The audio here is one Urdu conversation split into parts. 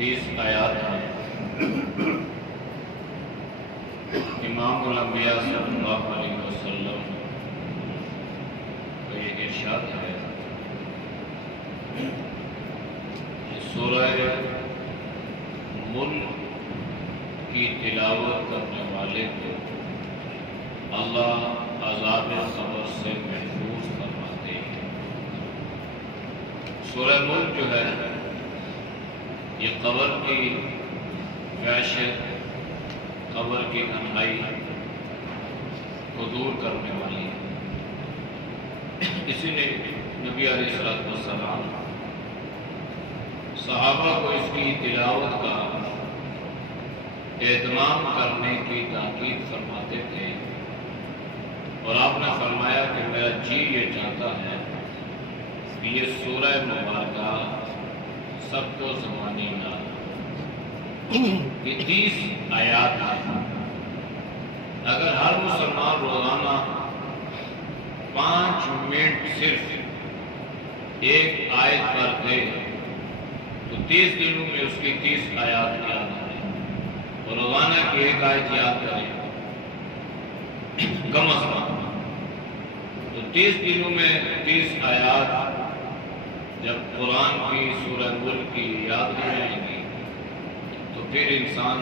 30 آیات ہیں۔ امام الانبیاء صلی اللہ علیہ وسلم کا یہ ارشاد ہے کہ سورہ ملک کی تلاوت کرنے والے کو اللہ عذاب قبر سے محفوظ فرماتے ہیں۔ سورہ ملک جو ہے یہ قبر کی وحشت، قبر کی تنہائی کو دور کرنے والی ہے۔ اسی نے نبی علیہ السلام صحابہ کو اس کی تلاوت کا اہتمام کرنے کی تاکید فرماتے تھے، اور آپ نے فرمایا کہ میرا جی یہ چاہتا ہے کہ یہ سورہ مبارکہ سب کو زبانی یاد، یہ 30 آیات ہیں۔ اگر ہر مسلمان روزانہ 5 منٹ صرف ایک آیت پڑھ دے تو 30 دنوں میں اس کی 30 آیات یاد آئیں، اور روزانہ کی ایک آیت یاد کریں کم از کم، تو 30 دنوں میں 30 آیات جب قرآن کی سورہ ملک کی یاد ہو جائیں گی تو پھر انسان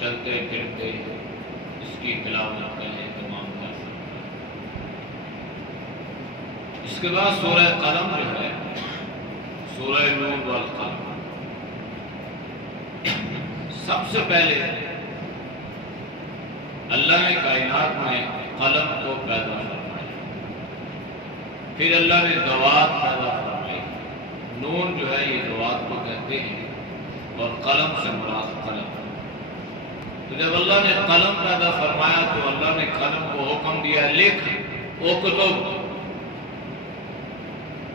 چلتے پھرتے اس کی تلاوت کا اہتمام کر سکتا ہے۔ اس کے بعد سورہ قلم جو ہے، سورہ نون والقلم، سب سے پہلے اللہ نے کائنات میں قلم کو پیدا فرمایا، پھر اللہ نے دوات پیدا فرمائی۔ نون جو ہے یہ دوات کو کہتے ہیں، اور قلم سے مراد قلم۔ تو جب اللہ نے قلم پیدا فرمایا تو اللہ نے قلم کو حکم دیا لکھ اکتب،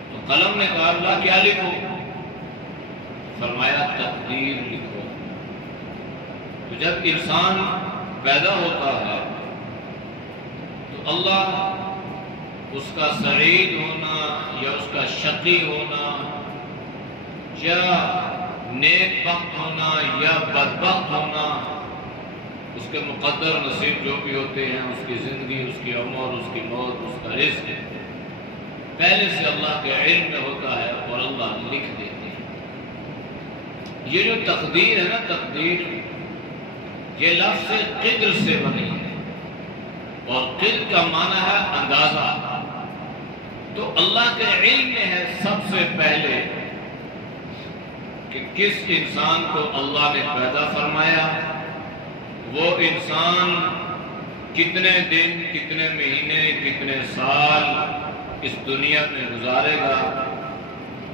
تو قلم نے کہا اللہ کیا لکھو؟ فرمایا تقدیر لکھو۔ تو جب انسان پیدا ہوتا ہے تو اللہ اس کا سعید ہونا یا اس کا شقی ہونا یا نیک بخت ہونا یا بدبخت ہونا، اس کے مقدر نصیب جو بھی ہوتے ہیں، اس کی زندگی، اس کی عمر، اس کی موت، اس کا رزق پہلے سے اللہ کے علم میں ہوتا ہے اور اللہ لکھ دیتے ہیں۔ یہ جو تقدیر ہے نا، تقدیر یہ لفظ قدر سے بنی ہے، اور قدر کا معنی ہے اندازہ۔ تو اللہ کے علم میں ہے سب سے پہلے کہ کس انسان کو اللہ نے پیدا فرمایا، وہ انسان کتنے دن، کتنے مہینے، کتنے سال اس دنیا میں گزارے گا،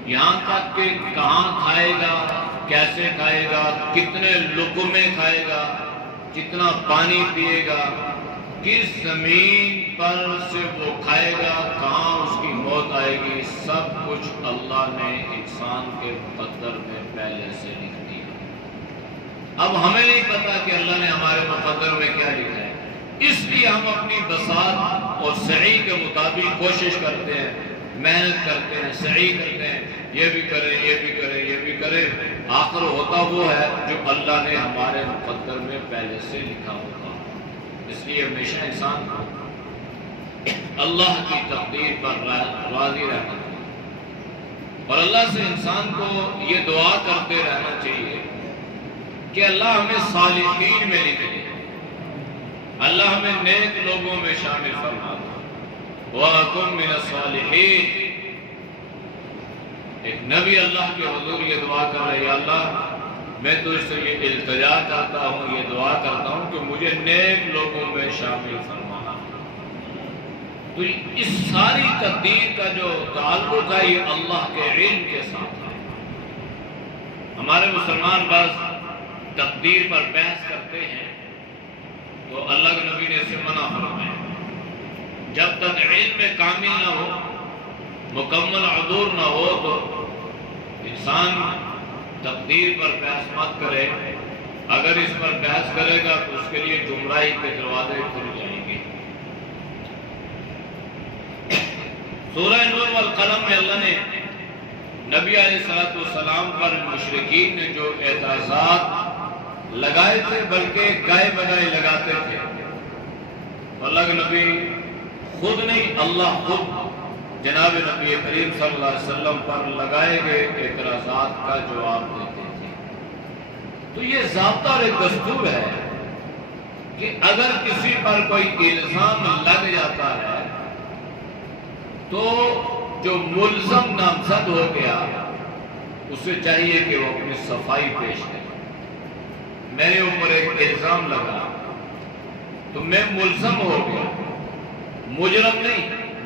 یہاں تک کہ کہاں کھائے گا، کیسے کھائے گا، کتنے لقمے کھائے گا، کتنا پانی پیے گا، کس زمین پر سے وہ کھائے گا، کہاں اس کی موت آئے گی، سب کچھ اللہ نے انسان کے مقدر میں پہلے سے لکھ دیا۔ اب ہمیں نہیں پتا کہ اللہ نے ہمارے مقدر میں کیا لکھا ہے، اس لیے ہم اپنی بساط اور سعی کے مطابق کوشش کرتے ہیں، محنت کرتے ہیں، سعی کرتے ہیں، یہ بھی کریں، یہ بھی کریں، یہ بھی کریں، آخر ہوتا وہ ہے جو اللہ نے ہمارے مقدر میں پہلے سے لکھا ہوتا۔ اس لیے ہمیشہ انسان کو اللہ کی تقدیر پر راضی رہنا چاہیے، اور اللہ سے انسان کو یہ دعا کرتے رہنا چاہیے کہ اللہ ہمیں صالحین میں لکھ دے، اللہ ہمیں نیک لوگوں میں شامل فرما دے، وَأَكُن مِّنَ الصَّالِحِينَ۔ ایک نبی اللہ کے حضور یہ دعا کر رہے، یا اللہ میں تجھ سے یہ التجا کرتا ہوں، یہ دعا کرتا ہوں کہ مجھے نیک لوگوں میں شامل فرمانا۔ تو اس ساری تقدیر کا جو تعلق ہے یہ اللہ کے علم کے ساتھ ہے۔ ہمارے مسلمان بعض تقدیر پر بحث کرتے ہیں تو اللہ کے نبی نے اس سے منع فرمایا، جب تک علم میں کامل نہ ہو، مکمل عبور نہ ہو، تو انسان تقدیر پر بحث مت کرے۔ اگر اس پر بحث کرے گا تو اس کے لیے گمراہی کے دروازے کھل جائیں گے۔ سورہ نور والقلم میں اللہ نے نبی علیہ السلام پر مشرکین نے جو اعتراضات لگائے تھے بلکہ گائے بگائے لگاتے تھے، اللہ کے نبی خود نہیں، اللہ خود جناب نبی کریم صلی اللہ علیہ وسلم پر لگائے گئے اعتراضات کا جواب دیتے تھے۔ تو یہ ضابطہ اور ایک دستور ہے کہ اگر کسی پر کوئی الزام لگ جاتا ہے تو جو ملزم نامزد ہو گیا اسے چاہیے کہ وہ اپنی صفائی پیش کرے۔ میرے اوپر ایک الزام لگا تو میں ملزم ہو گیا، مجرم نہیں،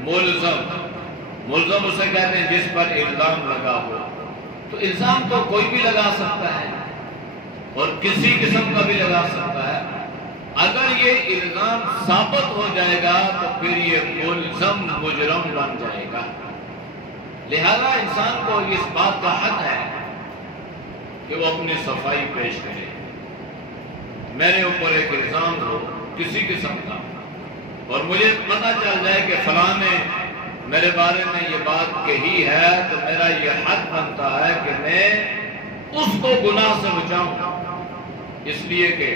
ملزم اسے کہتے ہیں جس پر الزام لگا ہو۔ تو الزام تو کوئی بھی لگا سکتا ہے اور کسی قسم کا بھی لگا سکتا ہے۔ اگر یہ الزام ثابت ہو جائے گا تو پھر یہ ملزم مجرم بن جائے گا۔ لہذا انسان کو اس بات کا حق ہے کہ وہ اپنی صفائی پیش کرے۔ میرے اوپر ایک الزام ہو کسی قسم کا اور مجھے پتہ چل جائے کہ فلاں نے میرے بارے میں یہ بات کہی ہے، تو میرا یہ حق بنتا ہے کہ میں اس کو گناہ سے بچاؤں، اس لیے کہ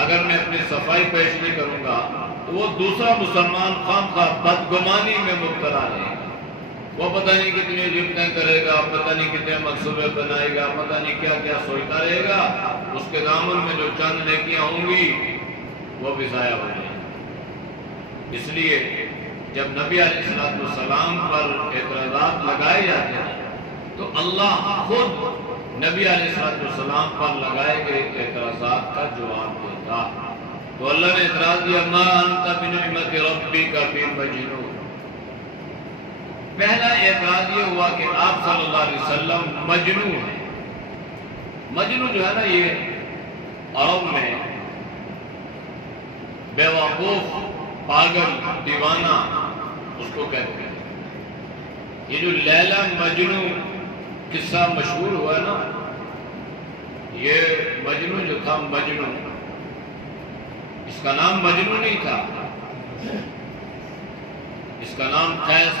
اگر میں اپنی صفائی پیش نہیں کروں گا تو وہ دوسرا مسلمان خواہ بدگمانی میں مبتلا رہے گا، وہ پتہ نہیں کتنی جفتیں کرے گا، پتہ نہیں کتنے منصوبے بنائے گا، پتہ نہیں کیا کیا سوچتا رہے گا، اس کے دامن میں جو چند نیکیاں ہوں گی وہ بھی ضائع ہو جائیں گی۔ اس لیے جب نبی علیہ السلام پر اعتراضات لگائے جاتے ہیں تو اللہ خود نبی علیہ السلام پر لگائے گئے اعتراضات کا جواب دیتا۔ تو اللہ نے اعتراض دیا ما انت بنعمت ربک بمجنون۔ پہلا اعتراض یہ ہوا کہ آپ صلی اللہ علیہ وسلم مجنون ہیں۔ مجنون جو ہے نا، یہ عرب میں بے وقوف، پاگل، دیوانہ اس کو کہتے ہیں۔ یہ جو لیلا مجنون قصہ مشہور ہوا نا، یہ مجنون جو تھا، مجنون اس کا نام مجنون نہیں تھا، اس کا نام قیس،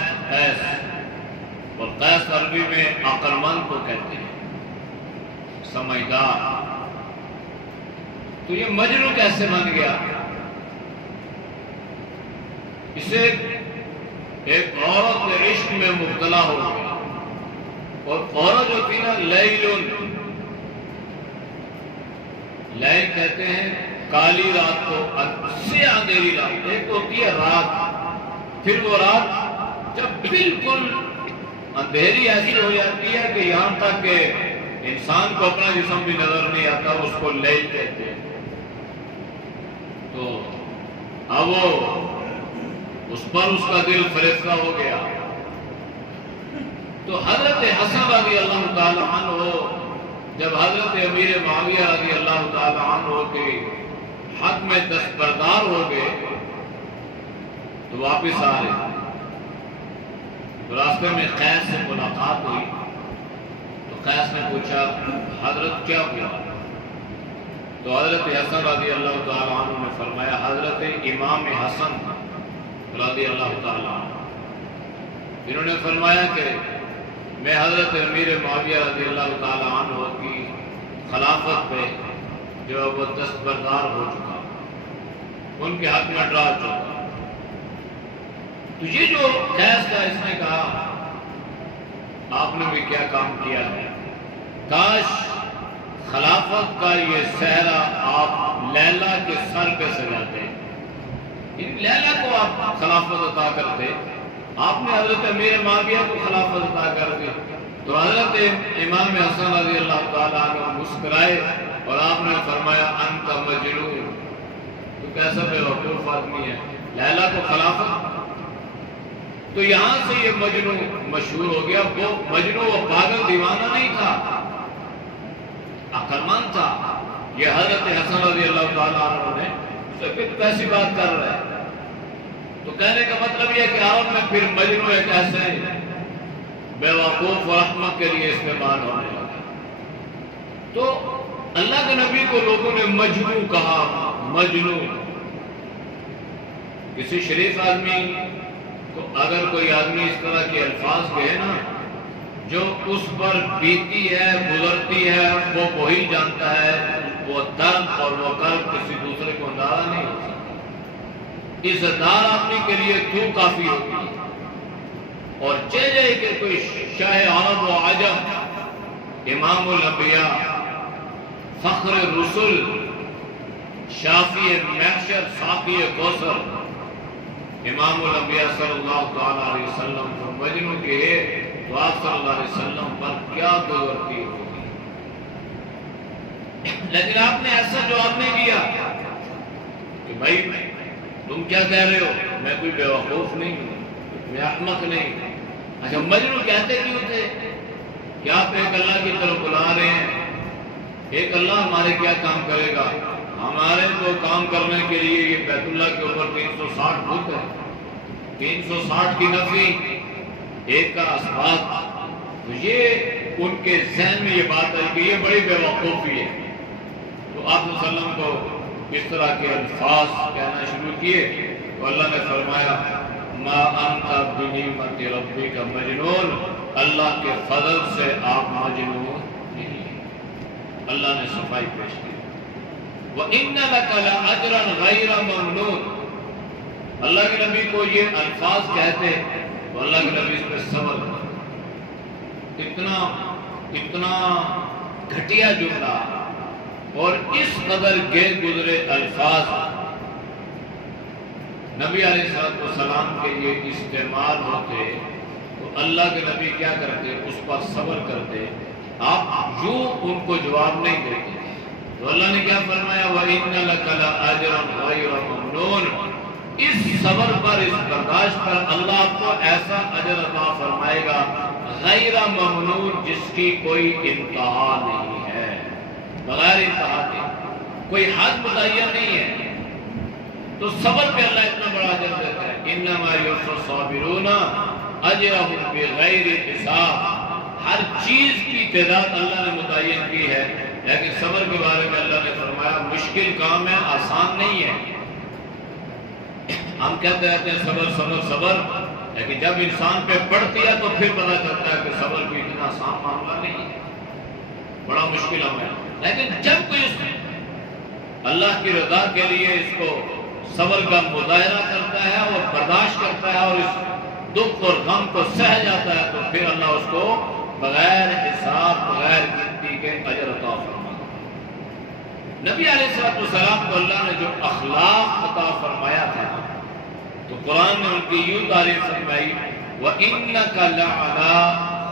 اور قیس عربی میں عقل مند کو کہتے ہیں، سمجھدار۔ تو یہ مجنون کیسے بن گیا؟ اسے ایک عورت عشق میں مبتلا ہو گیا، اور عورت جو تھی نا، لیل کہتے ہیں کالی رات کو، سے اندھیری رات، ایک ہوتی ہے رات، پھر وہ رات جب بالکل اندھیری ایسی ہو جاتی ہے کہ یہاں تک کہ انسان کو اپنا جسم بھی نظر نہیں آتا، اس کو لیل کہتے ہیں۔ تو اب وہ اس پر اس کا دل فریفتہ ہو گیا۔ تو حضرت حسن رضی اللہ تعالی عنہ جب حضرت امیر معاویہ رضی اللہ تعالی عنہ کے حق میں دستبردار ہو گئے تو واپس آ رہے، تو راستے میں قیس سے ملاقات ہوئی۔ تو قیس نے پوچھا حضرت کیا ہوا؟ تو حضرت حسن رضی اللہ تعالی عنہ نے فرمایا حضرت امام حسن رضی اللہ تعالی عنہ، انہوں نے فرمایا کہ میں حضرت امیر معاویہ رضی اللہ تعالی عنہ کی خلافت پہ جو وہ دستبردار ہو چکا، ان کے حق میں ڈرا چکا۔ تو یہ جو قیس کا اس نے کہا آپ نے بھی کیا کام کیا ہے، کاش خلافت کا یہ صحرا آپ لیلا کے سر پہ سجاتے، لیلا کو آپ خلافت عطا کرتے، آپ نے حضرت امیر معاویہ کو خلافت عطا کر دی۔ تو حضرت امام حسن رضی اللہ تعالیٰ عنہ مسکرائے اور آپ نے فرمایا انت مجنون، تو کیسا بے وقوف آدمی ہے، لیلا کو خلافت۔ تو یہاں سے یہ مجنون مشہور ہو گیا۔ وہ مجنون وہ پاگل دیوانہ نہیں تھا، عقل مند تھا۔ یہ حضرت حسن رضی اللہ تعالیٰ عنہ نے اسے پھر کیسی بات کر رہا ہے، تو کہنے کا مطلب یہ کہ عرب میں پھر مجنون ایک ایسے بے وقوف و احمق کے لیے استعمال ہونے لگا۔ تو اللہ کے نبی کو لوگوں نے مجنون کہا، مجنون۔ کسی شریف آدمی کو اگر کوئی آدمی اس طرح کے الفاظ کہے نا جو اس پر بیتی ہے گزرتی ہے وہ وہی جانتا ہے، وہ درد اور وہ کرب کسی دوسرے کو اندازہ نہیں ہو سکتا۔ اس دار آدمی کے لیے تو کافی ہوتی ہے، اور چاہے کہ کوئی شاہ عرب و عجم، امام الانبیاء، فخر الرسل، شافی محشر، ساقی کوثر، امام الانبیاء صلی اللہ تعالیٰ علیہ وسلم کو مجنوں کے تو آپ صلی اللہ علیہ وسلم پر کیا گزرتی ہوگی، لیکن آپ نے ایسا جواب نہیں دیا کہ بھائی تم کیا کہہ رہے ہو، میں کوئی بیوقوف نہیں ہوں، میں احمق نہیں ہوں۔ اچھا مجنوں کہتے کیوں تھے کہ آپ ایک اللہ کی طرف بلا رہے ہیں، ایک اللہ ہمارے کیا کام کرے گا، ہمارے تو کام کرنے کے لیے یہ بیت اللہ کے اوپر 360 بت ہے، 360 کی نفی، ایک کا اثبات۔ تو یہ ان کے ذہن میں یہ بات ہے کہ یہ بڑی بے وقوفی ہے، تو آپ صلی اللہ علیہ وسلم کو اس طرح کے الفاظ کہنا شروع کیے تو اللہ نے فرمایا ما انت بنعمت ربک مجنون، اللہ کے فضل سے آپ مجنون نہیں، اللہ نے صفائی پیش کی۔ وَإِنَّ لَكَ لَأَجْرًا غَيْرَ مَمْنُونٍ، اللہ کے نبی کو یہ الفاظ کہتے تو اللہ کے نبی اس پہ صبر کرتے۔ اتنا گھٹیا جملہ اور اس قدر گئے گزرے الفاظ نبی علیہ السلام کے لیے استعمال ہوتے تو اللہ کے نبی کیا کرتے، اس پر صبر کرتے، آپ یوں ان کو جواب نہیں دیتے۔ تو اللہ نے کیا فرمایا وَإِنَّ لَكَ لَأَجْرًا غَيْرَ مَمْنُونٍ، اس صبر پر، اس برداشت پر اللہ آپ کو ایسا اجر عطا فرمائے گا غیر ممنون، جس کی کوئی انتہا نہیں ہے، بغیر انتہا کے، کوئی حد متعین نہیں ہے۔ تو صبر پہ اللہ اتنا بڑا اجر دیتا ہے، انما یوفی الصابرون اجرهم بغیر حساب، ہر چیز کی تعداد اللہ نے متعین کی ہے، لیکن صبر کے بارے میں اللہ نے فرمایا مشکل کام ہے، آسان نہیں ہے۔ ہم کہتے رہتے ہیں صبر صبر صبر، لیکن جب انسان پہ پڑتی ہے تو پھر پتہ چلتا ہے کہ صبر بھی اتنا آسان معاملہ نہیں ہے، بڑا مشکل عمل ہے۔ لیکن جب کوئی اس اللہ کی رضا کے لیے اس کو صبر کا مظاہرہ کرتا ہے اور برداشت کرتا ہے اور اس دکھ اور غم کو سہ جاتا ہے تو پھر اللہ اس کو بغیر حساب، بغیر گنتی کے اجر عطا فرماتا ہے۔ نبی علیہ السلام کو اللہ نے جو اخلاق عطا فرمایا تھا تو قرآن نے ان کی یوں تعریف فرمائی وَإِنَّكَ لَعَلَىٰ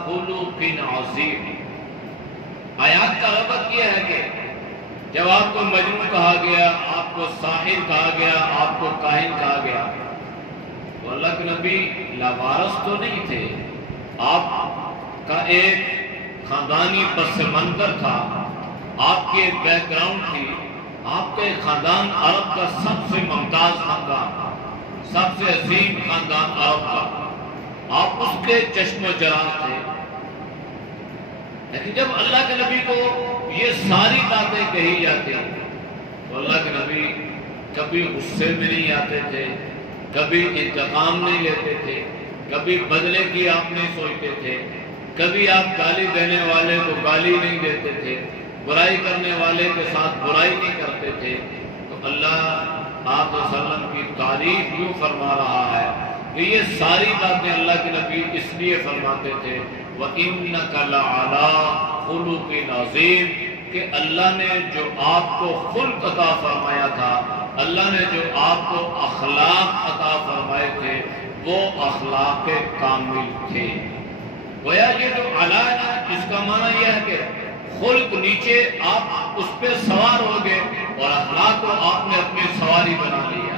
خُلُقٍ عَظِيمٍ۔ آیات کا ربط یہ ہے کہ جب آپ کو مجنون کہا گیا، آپ کو ساحر کہا گیا، آپ کو کاہن کہا گیا تو اللہ کے نبی لاوارث تو نہیں تھے، آپ کا ایک خاندانی پس منظر تھا، آپ کی ایک بیک گراؤنڈ تھی، آپ کا ایک خاندان عرب کا سب سے ممتاز خاندان، سب سے عظیم خاندان عرب کا، آپ اس کے چشم و چراغ تھے۔ لیکن جب اللہ کے نبی کو یہ ساری باتیں کہی جاتی تو اللہ کے نبی کبھی غصے میں نہیں آتے تھے، کبھی انتقام نہیں لیتے تھے، کبھی بدلے کی آپ نہیں سوچتے تھے، کبھی آپ گالی دینے والے کو گالی نہیں دیتے تھے، برائی کرنے والے کے ساتھ برائی نہیں کرتے تھے۔ تو اللہ آپ صلی اللہ علیہ وسلم کی تعریف یوں فرما رہا ہے کہ یہ ساری باتیں اللہ کے نبی اس لیے فرماتے تھے وَإِنَّكَ لَعَلَىٰ خُلُقٍ عَظِيمٍ، کہ اللہ نے جو آپ کو خلق عطا فرمایا تھا، اللہ نے جو آپ کو اخلاق عطا فرمائے تھے وہ اخلاق کامل تھے۔ گویا یہ جو علا ہے اس کا معنی یہ ہے کہ خلق نیچے، آپ اس پہ سوار ہو گئے اور اخلاق کو آپ نے اپنی سواری بنا لیا۔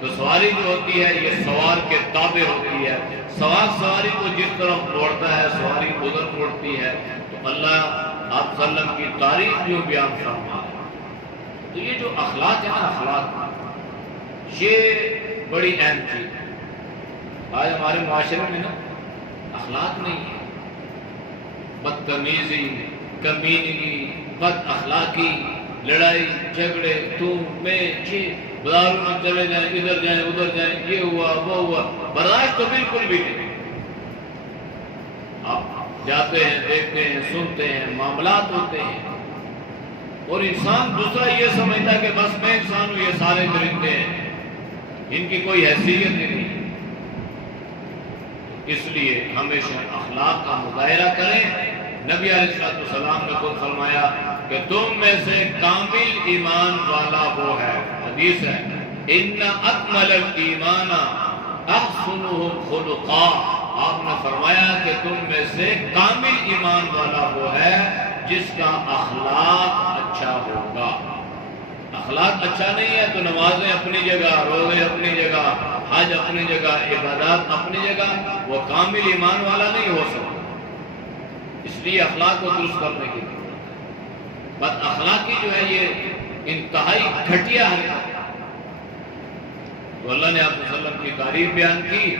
تو سواری جو ہوتی ہے یہ سوار کے تابع ہوتی ہے، سوار سواری کو جس طرف موڑتا ہے سواری ادھر موڑتی ہے۔ تو اللہ آپ صلی اللہ علیہ وسلم کی تعریف جو بیان فرما ہے، تو یہ جو اخلاق ہے نا، اخلاق یہ بڑی اہم چیز ہے۔ آج ہمارے معاشرے میں نا اخلاق نہیں ہے، بدتمیزی، کمینگی، بد اخلاقی، لڑائی جھگڑے، تو میں بازاروں میں چلے جائیں، ادھر جائیں ادھر جائیں، یہ ہوا وہ ہوا، برداشت تو بالکل بھی نہیں۔ آپ جاتے ہیں، دیکھتے ہیں، سنتے ہیں، معاملات ہوتے ہیں، اور انسان دوسرا یہ سمجھتا ہے کہ بس میں انسان ہوں، یہ سارے درندے ہیں، ان کی کوئی حیثیت ہی نہیں۔ اس لیے ہمیشہ اخلاق کا مظاہرہ کریں۔ نبی علیہ السلام نے خود فرمایا کہ تم میں سے کامل ایمان والا وہ ہے، حدیث ہے، ان اکمل الایمان احسنهم خلقا۔ آپ نے فرمایا کہ تم میں سے کامل ایمان والا وہ ہے جس کا اخلاق اچھا ہوگا۔ اخلاق اچھا نہیں ہے تو نمازیں اپنی جگہ، روزے اپنی جگہ، حج اپنی جگہ، عبادات اپنی جگہ، وہ کامل ایمان والا نہیں ہو سکتا۔ اس لیے اخلاق کو درست کرنے کی ضرورت ہے۔ بد اخلاقی جو ہے یہ انتہائی گھٹیا حرکت ہے۔ تو اللہ نے آپ صلی اللہ علیہ وسلم کی تعریف بیان کی۔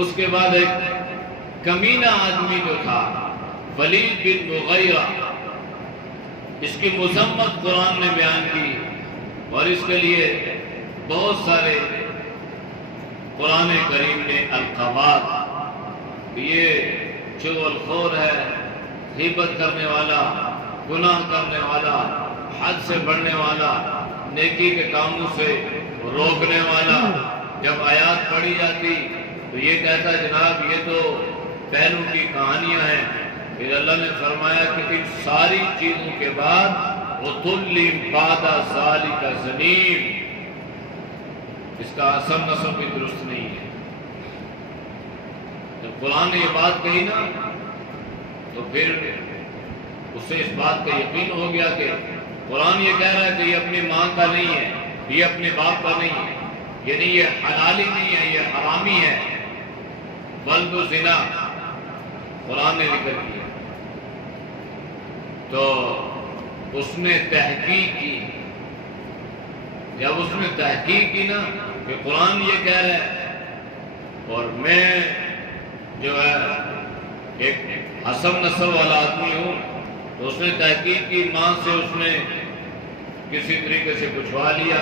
اس کے بعد ایک کمینہ آدمی جو تھا ولید بن مغیرہ، اس کی مذمت قرآن نے بیان کی، اور اس کے لیے بہت سارے قرآن کریم نے القابات، یہ چغل خور ہے، غیبت کرنے والا، گناہ کرنے والا، حد سے بڑھنے والا، نیکی کے کاموں سے روکنے والا۔ جب آیات پڑھی جاتی تو یہ کہتا جناب یہ تو پہلوں کی کہانیاں ہیں۔ پھر اللہ نے فرمایا کہ ان ساری چیزوں کے بعد وَطُلِّ بَعْدَ ذَلِكَ زَنِيمٌ، اس کا اصل نسب بھی درست نہیں ہے۔ جب قرآن نے یہ بات کہی نا تو پھر اسے اس بات کا یقین ہو گیا کہ قرآن یہ کہہ رہا ہے کہ یہ اپنی ماں کا نہیں ہے، یہ اپنے باپ کا نہیں ہے، یعنی یہ حلالی نہیں ہے، یہ حرامی ہے، ولد زنا قرآن نے ذکر کیا۔ تو اس نے تحقیق کی۔ جب اس نے تحقیق کی نا کہ قرآن یہ کہہ رہا ہے اور میں جو ہے ایک حسب نسب والا آدمی ہوں، تو اس نے تحقیق کی، ماں سے اس نے کسی طریقے سے پوچھوا لیا،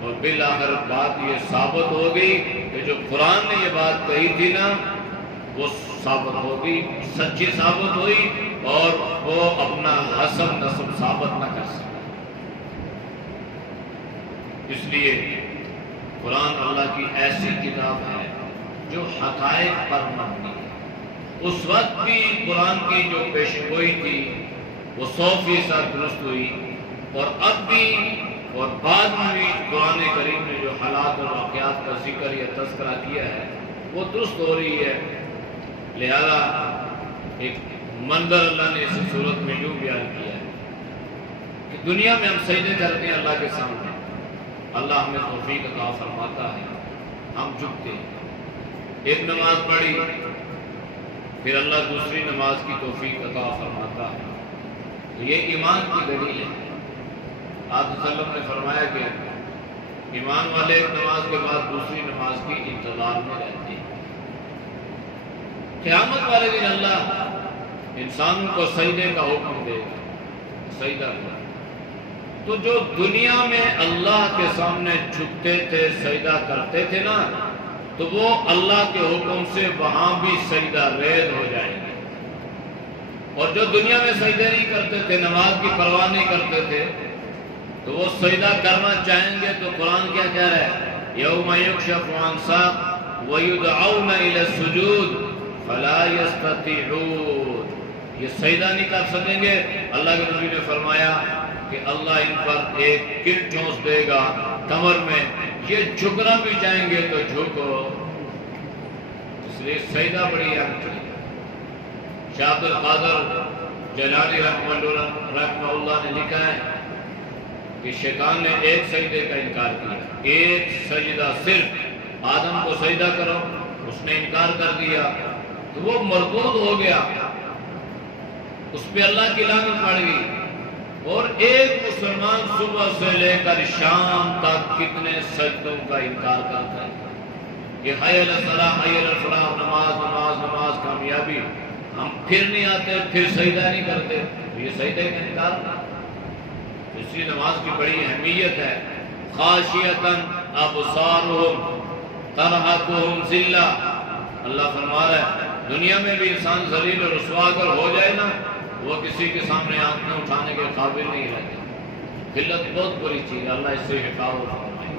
اور بالآخر بات یہ ثابت ہو گئی کہ جو قرآن نے یہ بات کہی تھی نا وہ ثابت ہو گئی، سچی ثابت ہوئی، اور وہ اپنا حسب نسب ثابت نہ کر سکا۔ اس لیے قرآن اللہ کی ایسی کتاب ہے جو حقائق پر مبنی ہے۔ اس وقت بھی قرآن کی جو پیشن گوئی تھی وہ 100% درست ہوئی، اور اب بھی اور بعد میں بھی قرآن کریم نے جو حالات اور واقعات کا ذکر یا تذکرہ کیا ہے وہ درست ہو رہی ہے۔ لہذا ایک منظر اللہ نے اس صورت میں یوں بیان کیا ہے کہ دنیا میں ہم سجدے کرتے ہیں اللہ کے سامنے، اللہ ہمیں توفیق عطا فرماتا ہے، ہم جھکتے ہیں، ایک نماز پڑھی پھر اللہ دوسری نماز کی توفیق عطا فرماتا ہے۔ تو یہ ایمان کی دلیل ہے۔ آپ صلی اللہ علیہ وسلم نے فرمایا کہ ایمان والے ایک نماز کے بعد دوسری نماز کی انتظار میں رہتے ہیں۔ قیامت والے دن اللہ انسانوں کو سجدے کا حکم دے گا، سجدہ کرو۔ تو جو دنیا میں اللہ کے سامنے جھکتے تھے، سجدہ کرتے تھے نا، تو وہ اللہ کے حکم سے وہاں بھی سجدہ ریز ہو جائیں گے۔ اور جو دنیا میں سجدے نہیں کرتے تھے، نماز کی پرواہ نہیں کرتے تھے، تو وہ سجدہ کرنا چاہیں گے تو قرآن کیا کہہ رہا ہے؟ یوم یکشف عن ساق ویدعون الی السجود فلا یستطیعون، یہ سجدہ نہیں کر سکیں گے۔ اللہ کے نبی نے فرمایا کہ اللہ ان پر ایک کل ٹھونس دے گا کمر میں، یہ جھکنا بھی چاہیں گے تو جھکو۔ اس لیے سجدہ بڑی اہم چیز ہے۔ شاہ عبد القادر جیلانی رحمہ اللہ نے لکھا ہے کہ شیطان نے ایک سجدے کا انکار کیا، ایک سجدہ صرف، آدم کو سجدہ کرو، اس نے انکار کر دیا تو وہ مردود ہو گیا، اس پہ اللہ کی لعنت پڑ گئی۔ اور ایک مسلمان صبح سے لے کر شام تک کتنے سجدوں کا انکار کرتا ہے کہ حی علی الصلاۃ، حی علی الفلاح، نماز نماز نماز، کامیابی، ہم پھر نہیں آتے، پھر سجدہ نہیں کرتے، یہ سجدے کا انکار کرتا۔ اس لیے نماز کی بڑی اہمیت ہے۔ خاشیۃً ابصارہم ترہقہم ذلہ، اللہ فرما رہا ہے دنیا میں بھی انسان ذلیل اور رسوا اگر ہو جائے نا، وہ کسی کے سامنے آنکھیں اٹھانے کے قابل نہیں رہتے۔ ذلت بہت بری چیز ہے، اللہ اس سے حفاظت فرمائے،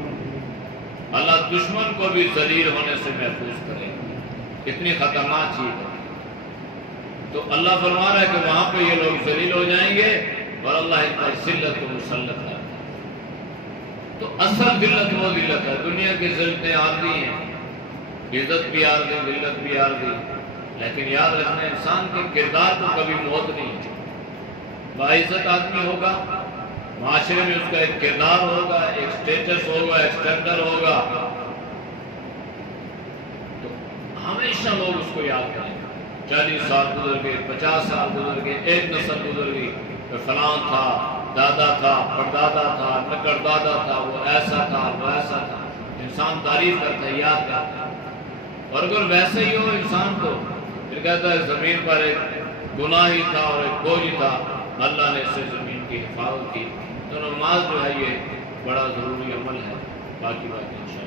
اللہ دشمن کو بھی ذلیل ہونے سے محفوظ کرے، اتنی خطرناک چیز ہے۔ تو اللہ فرما رہا ہے کہ وہاں پہ یہ لوگ ذلیل ہو جائیں گے اور اللہ ان پر ذلت کو مسلط ہے۔ تو اصل ذلت وہ ذلت ہے، دنیا کی ذلتیں عارضی ہیں، عزت بھی عارضی، ذلت بھی عارضی، لیکن یاد رکھنا انسان کے کردار کو کبھی موت نہیں ہے۔ باعزت آدمی ہوگا، معاشرے میں اس کا ایک کردار ہوگا، ایک سٹیٹس ہوگا، ایک اسٹینڈرڈ ہوگا، تو ہمیشہ لوگ اس کو یاد کریں گے۔ 40 سال گزر گئے، 50 سال گزر گئے، ایک نسل گزر گئی، کہ فلاں تھا، دادا تھا، پردادا تھا، نکر دادا تھا، وہ ایسا تھا، وہ ایسا تھا۔ انسان تعریف کرتا ہے، یاد کرتا ہے، اور اگر ویسے ہی ہو انسان کو، پھر کہتا ہے زمین پر ایک گناہ ہی تھا اور ایک بوجھ تھا، اللہ نے اس سے زمین کی حفاظت کی۔ تو نماز جو ہے یہ بڑا ضروری عمل ہے، باقی بات انشاءاللہ